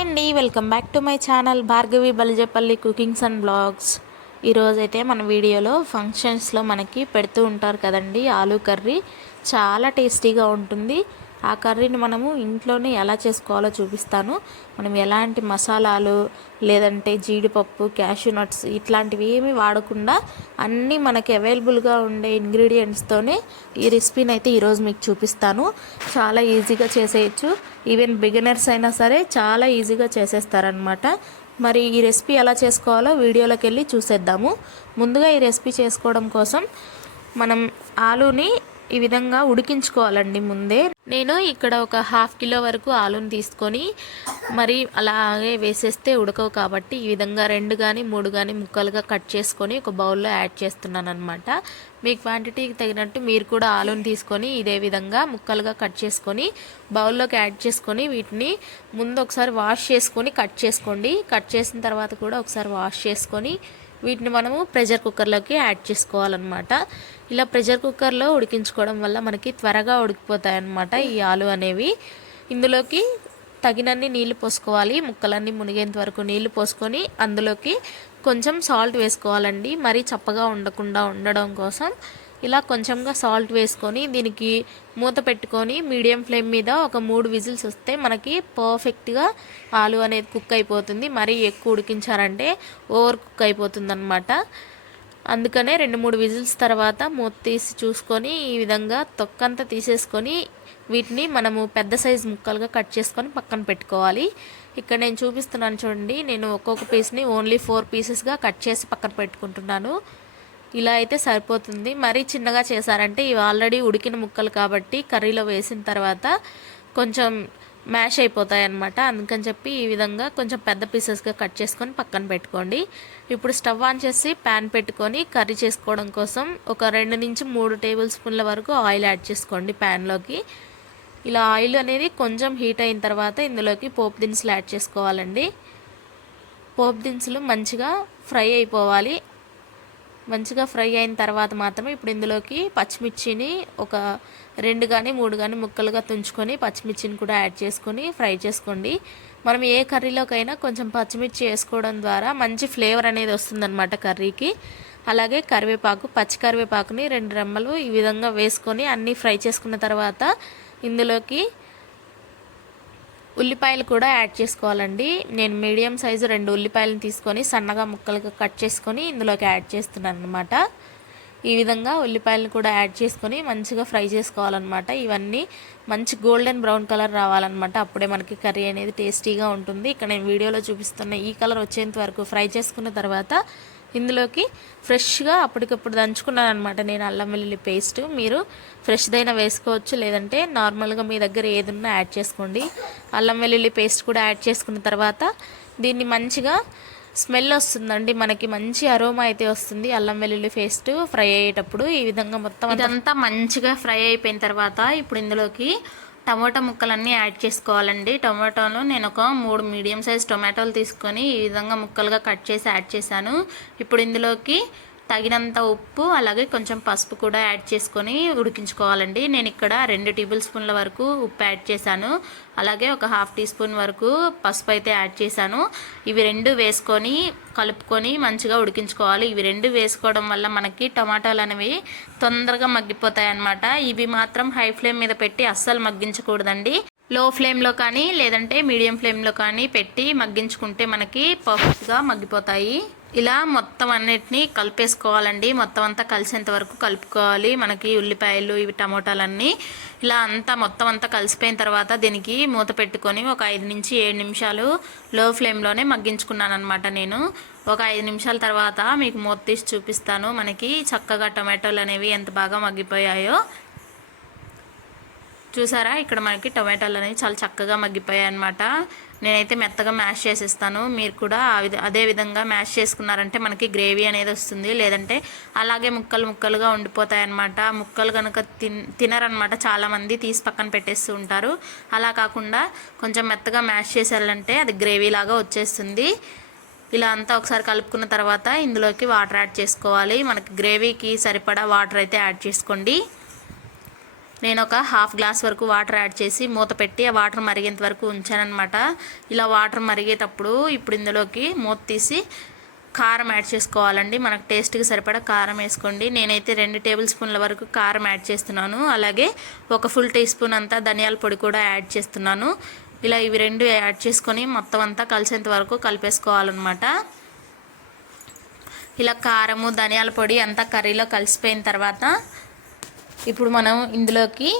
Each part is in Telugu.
అండి welcome back to my channel Bhargavi Balijapalli cookings and blogs. ఈరోజైతే మన వీడియోలో ఫంక్షన్స్లో మనకి పెడుతూ ఉంటారు కదండి ఆలూ కర్రీ. చాలా టేస్టీగా ఉంటుంది. ఆ కర్రీని మనము ఇంట్లోనే ఎలా చేసుకోవాలో చూపిస్తాను. మనం ఎలాంటి మసాలాలు లేదంటే జీడిపప్పు క్యాషూ నట్స్ ఇట్లాంటివి ఏమీ వాడకుండా అన్నీ మనకి అవైలబుల్గా ఉండే ఇంగ్రీడియంట్స్తోనే ఈ రెసిపీని అయితే ఈరోజు మీకు చూపిస్తాను. చాలా ఈజీగా చేసేయచ్చు. ఈవెన్ బిగినర్స్ అయినా సరే చాలా ఈజీగా చేసేస్తారనమాట మరి ఈ రెసిపీ ఎలా చేసుకోవాలో వీడియోలోకి వెళ్ళి చూసేద్దాము. ముందుగా ఈ రెసిపీ చేసుకోవడం కోసం మనం ఆలూని ఈ విధంగా ఉడికించుకోవాలండి ముందే. నేను ఇక్కడ ఒక హాఫ్ కిలో వరకు ఆలూని తీసుకొని మరి అలాగే వేసేస్తే ఉడకవు కాబట్టి ఈ విధంగా రెండు కానీ మూడు కానీ ముక్కలుగా కట్ చేసుకొని ఒక బౌల్లో యాడ్ చేస్తున్నాను అనమాట మీ క్వాంటిటీకి తగినట్టు మీరు కూడా ఆలూని తీసుకొని ఇదే విధంగా ముక్కలుగా కట్ చేసుకొని బౌల్లోకి యాడ్ చేసుకొని వీటిని ముందు ఒకసారి వాష్ చేసుకొని కట్ చేసుకోండి. కట్ చేసిన తర్వాత కూడా ఒకసారి వాష్ చేసుకొని వీటిని మనము ప్రెషర్ కుక్కర్లోకి యాడ్ చేసుకోవాలన్నమాట. ఇలా ప్రెషర్ కుక్కర్లో ఉడికించుకోవడం వల్ల మనకి త్వరగా ఉడికిపోతాయన్నమాట ఈ ఆలు అనేవి. ఇందులోకి తగినన్ని నీళ్ళు పోసుకోవాలి. ముక్కలన్నీ మునిగేంత వరకు నీళ్ళు పోసుకొని అందులోకి కొంచెం సాల్ట్ వేసుకోవాలండి. మరీ చప్పగా ఉండకుండా ఉండడం కోసం ఇలా కొంచెంగా సాల్ట్ వేసుకొని దీనికి మూత పెట్టుకొని మీడియం ఫ్లేమ్ మీద ఒక మూడు విజిల్స్ వస్తే మనకి పర్ఫెక్ట్గా ఆలు అనేది కుక్ అయిపోతుంది. మరీ ఎక్కువ ఉడికించారంటే ఓవర్ కుక్ అయిపోతుంది అనమాట అందుకనే రెండు మూడు విజిల్స్ తర్వాత మూత తీసి చూసుకొని ఈ విధంగా తొక్కంతా తీసేసుకొని వీటిని మనము పెద్ద సైజు ముక్కలుగా కట్ చేసుకొని పక్కన పెట్టుకోవాలి. ఇక్కడ నేను చూపిస్తున్నాను చూడండి. నేను ఒక్కొక్క పీస్ని ఓన్లీ ఫోర్ పీసెస్గా కట్ చేసి పక్కన పెట్టుకుంటున్నాను. ఇలా అయితే సరిపోతుంది. మరీ చిన్నగా చేశారంటే ఇవి ఆల్రెడీ ఉడికిన ముక్కలు కాబట్టి కర్రీలో వేసిన తర్వాత కొంచెం మ్యాష్ అయిపోతాయి అన్నమాట అందుకని చెప్పి ఈ విధంగా కొంచెం పెద్ద పీసెస్గా కట్ చేసుకొని పక్కన పెట్టుకోండి. ఇప్పుడు స్టవ్ ఆన్ చేసి ప్యాన్ పెట్టుకొని కర్రీ చేసుకోవడం కోసం ఒక రెండు నుంచి మూడు టేబుల్ స్పూన్ల వరకు ఆయిల్ యాడ్ చేసుకోండి ప్యాన్లోకి. ఇలా ఆయిల్ అనేది కొంచెం హీట్ అయిన తర్వాత ఇందులోకి పోపు దినుసులు యాడ్ చేసుకోవాలండి. పోపు దినుసులు మంచిగా ఫ్రై అయిపోవాలి. మంచిగా ఫ్రై అయిన తర్వాత మాత్రమే ఇప్పుడు ఇందులోకి పచ్చిమిర్చిని ఒక రెండు కానీ మూడు కానీ ముక్కలుగా తుంచుకొని పచ్చిమిర్చిని కూడా యాడ్ చేసుకొని ఫ్రై చేసుకోండి. మనం ఏ కర్రీలోకైనా కొంచెం పచ్చిమిర్చి వేసుకోవడం ద్వారా మంచి ఫ్లేవర్ అనేది వస్తుందన్నమాట కర్రీకి. అలాగే కరివేపాకు పచ్చి కరివేపాకుని రెండు రెమ్మలు ఈ విధంగా వేసుకొని అన్నీ ఫ్రై చేసుకున్న తర్వాత ఇందులోకి ఉల్లిపాయలు కూడా యాడ్ చేసుకోవాలండి. నేను మీడియం సైజు రెండు ఉల్లిపాయలను తీసుకొని సన్నగా ముక్కలుగా కట్ చేసుకొని ఇందులోకి యాడ్ చేస్తున్నాను అనమాట ఈ విధంగా ఉల్లిపాయలను కూడా యాడ్ చేసుకొని మంచిగా ఫ్రై చేసుకోవాలన్నమాట. ఇవన్నీ మంచి గోల్డెన్ బ్రౌన్ కలర్ రావాలన్నమాట. అప్పుడే మనకి కర్రీ అనేది టేస్టీగా ఉంటుంది. ఇక్కడ నేను వీడియోలో చూపిస్తున్న ఈ కలర్ వచ్చేంత వరకు ఫ్రై చేసుకున్న తర్వాత ఇందులోకి ఫ్రెష్గా అప్పటికప్పుడు దంచుకున్నాను అనమాట నేను అల్లం వెల్లుల్లి పేస్ట్ మీరు ఫ్రెష్దైనా వేసుకోవచ్చు లేదంటే నార్మల్గా మీ దగ్గర ఏదున్నా యాడ్ చేసుకోండి. అల్లం వెల్లుల్లి పేస్ట్ కూడా యాడ్ చేసుకున్న తర్వాత దీన్ని మంచిగా స్మెల్ వస్తుందండి. మనకి మంచి అరోమా అయితే వస్తుంది అల్లం వెల్లుల్లి పేస్ట్ ఫ్రై అయ్యేటప్పుడు. ఈ విధంగా మొత్తం ఇదంతా మంచిగా ఫ్రై అయిపోయిన తర్వాత ఇప్పుడు ఇందులోకి టమాటా ముక్కలన్నీ యాడ్ చేసుకోవాలండి. టమాటాలో నేను ఒక మూడు మీడియం సైజ్ టొమాటోలు తీసుకొని ఈ విధంగా ముక్కలుగా కట్ చేసి యాడ్ చేశాను. ఇప్పుడు ఇందులోకి తగినంత ఉప్పు అలాగే కొంచెం పసుపు కూడా యాడ్ చేసుకొని ఉడికించుకోవాలండి. నేను ఇక్కడ రెండు టేబుల్ స్పూన్ల వరకు ఉప్పు యాడ్ చేశాను. అలాగే ఒక హాఫ్ టీ స్పూన్ వరకు పసుపు అయితే యాడ్ చేశాను. ఇవి రెండు వేసుకొని కలుపుకొని మంచిగా ఉడికించుకోవాలి. ఇవి రెండు వేసుకోవడం వల్ల మనకి టమాటాలు అనేవి తొందరగా మగ్గిపోతాయి అన్నమాట ఇవి మాత్రం హై ఫ్లేమ్ మీద పెట్టి అస్సలు మగ్గించకూడదండి. లో ఫ్లేమ్లో కానీ లేదంటే మీడియం ఫ్లేమ్లో కానీ పెట్టి మగ్గించుకుంటే మనకి పర్ఫెక్ట్గా మగ్గిపోతాయి. ఇలా మొత్తం అన్నిటినీ కలిపేసుకోవాలండి. మొత్తం అంతా కలిసేంత వరకు కలుపుకోవాలి. మనకి ఉల్లిపాయలు ఇవి టమోటాలన్నీ ఇలా అంతా మొత్తం అంతా కలిసిపోయిన తర్వాత దీనికి మూత పెట్టుకొని ఒక ఐదు నుంచి ఏడు నిమిషాలు లో ఫ్లేమ్లోనే మగ్గించుకున్నాను అనమాట నేను. ఒక ఐదు నిమిషాల తర్వాత మీకు మూత తీసి చూపిస్తాను. మనకి చక్కగా టొమాటోలు అనేవి ఎంత బాగా మగ్గిపోయాయో. చూసారా? ఇక్కడ మనకి టొమాటోలు అనేవి చాలా చక్కగా మగ్గిపోయాయి అనమాట నేనైతే మెత్తగా మ్యాష్ చేసేస్తాను. మీరు కూడా అదే విధంగా మ్యాష్ చేసుకున్నారంటే మనకి గ్రేవీ అనేది వస్తుంది. లేదంటే అలాగే ముక్కలు ముక్కలుగా ఉండిపోతాయి అనమాట ముక్కలు కనుక తిన్ తినరనమాట చాలామంది తీసి పక్కన పెట్టేస్తూ ఉంటారు. అలా కాకుండా కొంచెం మెత్తగా మ్యాష్ చేసేయాలంటే అది గ్రేవీ లాగా వచ్చేస్తుంది. ఇలా అంతా ఒకసారి కలుపుకున్న తర్వాత ఇందులోకి వాటర్ యాడ్ చేసుకోవాలి. మనకి గ్రేవీకి సరిపడా వాటర్ అయితే యాడ్ చేసుకోండి. నేను ఒక హాఫ్ గ్లాస్ వరకు వాటర్ యాడ్ చేసి మూత పెట్టి ఆ వాటర్ మరిగేంత వరకు ఉంచానమాట ఇలా వాటర్ మరిగేటప్పుడు ఇప్పుడు ఇందులోకి మూత తీసి కారం యాడ్ చేసుకోవాలండి. మనకు టేస్ట్కి సరిపడా కారం వేసుకోండి. నేనైతే రెండు టేబుల్ స్పూన్ల వరకు కారం యాడ్ చేస్తున్నాను. అలాగే ఒక ఫుల్ టీ స్పూన్ అంతా ధనియాల పొడి కూడా యాడ్ చేస్తున్నాను. ఇలా ఇవి రెండు యాడ్ చేసుకొని మొత్తం అంతా కలిసేంత వరకు కలిపేసుకోవాలన్నమాట. ఇలా కారము ధనియాల పొడి అంతా కర్రీలో కలిసిపోయిన తర్వాత ఇప్పుడు మనం ఇందులోకి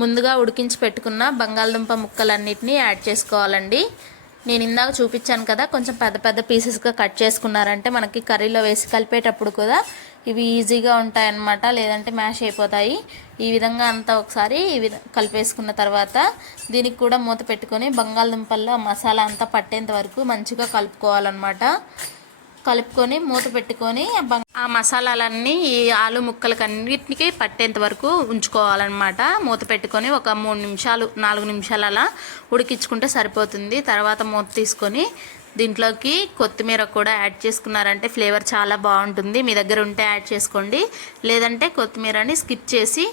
ముందుగా ఉడికించి పెట్టుకున్న బంగాళదుంప ముక్కలన్నిటినీ యాడ్ చేసుకోవాలండి. నేను ఇందాక చూపించాను కదా కొంచెం పెద్ద పెద్ద పీసెస్గా కట్ చేసుకున్నారంటే మనకి కర్రీలో వేసి కలిపేటప్పుడు కూడా ఇవి ఈజీగా ఉంటాయన్నమాట లేదంటే మ్యాష్ అయిపోతాయి. ఈ విధంగా అంతా ఒకసారి ఈ కలిపేసుకున్న తర్వాత దీనికి కూడా మూత పెట్టుకొని బంగాళదుంపల్లో మసాలా అంతా పట్టేంత వరకు మంచిగా కలుపుకోవాలన్నమాట. కలుపుకొని మూత పెట్టుకొని ఆ మసాలాలన్నీ ఈ ఆలు ముక్కలకి అన్నిటికీ పట్టేంత వరకు ఉంచుకోవాలన్నమాట. మూత పెట్టుకొని ఒక మూడు నిమిషాలు నాలుగు నిమిషాలు అలా ఉడికించుకుంటే సరిపోతుంది. తర్వాత మూత తీసుకొని దీంట్లోకి కొత్తిమీర కూడా యాడ్ చేసుకున్నారంటే ఫ్లేవర్ చాలా బాగుంటుంది. మీ దగ్గర ఉంటే యాడ్ చేసుకోండి. లేదంటే కొత్తిమీరని స్కిప్ చేసి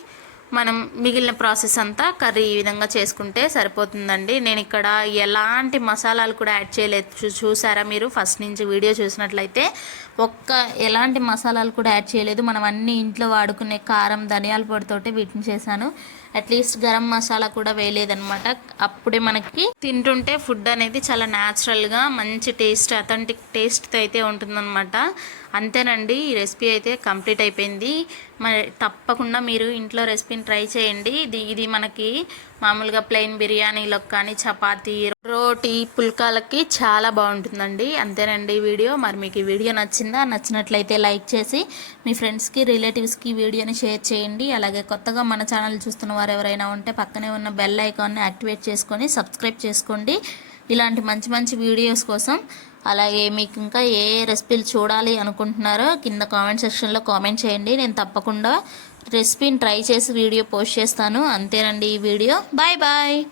మనం మిగిలిన ప్రాసెస్ అంతా కర్రీ ఈ విధంగా చేసుకుంటే సరిపోతుందండి. నేను ఇక్కడ ఎలాంటి మసాలాలు కూడా యాడ్ చేయలేదు. చూసారా మీరు? ఫస్ట్ నుంచి వీడియో చూసినట్లయితే ఒక్క ఎలాంటి మసాలాలు కూడా యాడ్ చేయలేదు. మనం అన్ని ఇంట్లో వాడుకునే కారం ధనియాల పొడితోటి వీటిని చేశాను. అట్లీస్ట్ గరం మసాలా కూడా వేయలేదనమాట అప్పుడే మనకి తింటుంటే ఫుడ్ అనేది చాలా న్యాచురల్గా మంచి టేస్ట్ అథెంటిక్ టేస్ట్తో అయితే ఉంటుందన్నమాట అంతేనండి ఈ రెసిపీ అయితే కంప్లీట్ అయిపోయింది మరి తప్పకుండా మీరు ఇంట్లో రెసిపీని ట్రై చేయండి ఇది ఇది మనకి మామూలుగా ప్లెయిన్ బిర్యానీలకు కానీ చపాతీ రోటీ పుల్కాలకి చాలా బాగుంటుందండి. అంతేనండి ఈ వీడియో. మరి మీకు ఈ వీడియో నచ్చిందా? నచ్చినట్లయితే లైక్ చేసి మీ ఫ్రెండ్స్కి రిలేటివ్స్కి వీడియోని షేర్ చేయండి. అలాగే కొత్తగా మన ఛానల్ చూస్తున్న వారు ఎవరైనా ఉంటే పక్కనే ఉన్న బెల్ ఐకాన్ని యాక్టివేట్ చేసుకొని సబ్స్క్రైబ్ చేసుకోండి. ఇలాంటి మంచి మంచి వీడియోస్ కోసం అలాగే మీకు ఇంకా ఏ రెసిపీలు చూడాలి అనుకుంటున్నారో కింద కామెంట్ సెక్షన్లో కామెంట్ చేయండి. నేను తప్పకుండా రెసిపీని ట్రై చేసి వీడియో పోస్ట్ చేస్తాను. అంతేనండి ఈ వీడియో. Bye bye.